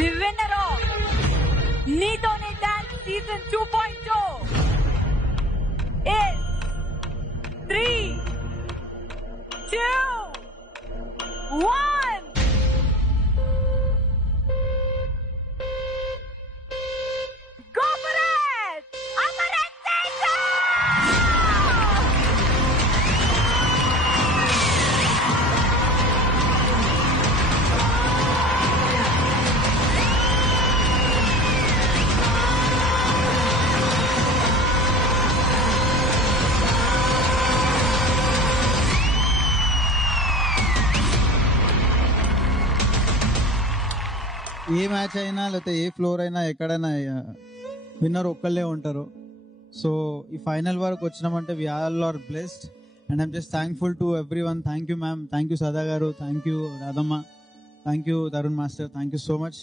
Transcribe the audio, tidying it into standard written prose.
The winner of Neetone Dance Season 2.0 is 3, 2, 1. Go for it! Amaranth Singh! A match అయినా లేకపోతే ఏ floor అయినా ఎక్కడైనా winner ఒక్కళ్ళే ఉంటారు. సో ఈ ఫైనల్ వరకు వచ్చినామంటే we all are blessed and I'm just thankful to everyone. Thank you ma'am, thank you Sada garu, thank you Radhamma, thank you Tarun master, thank you so much.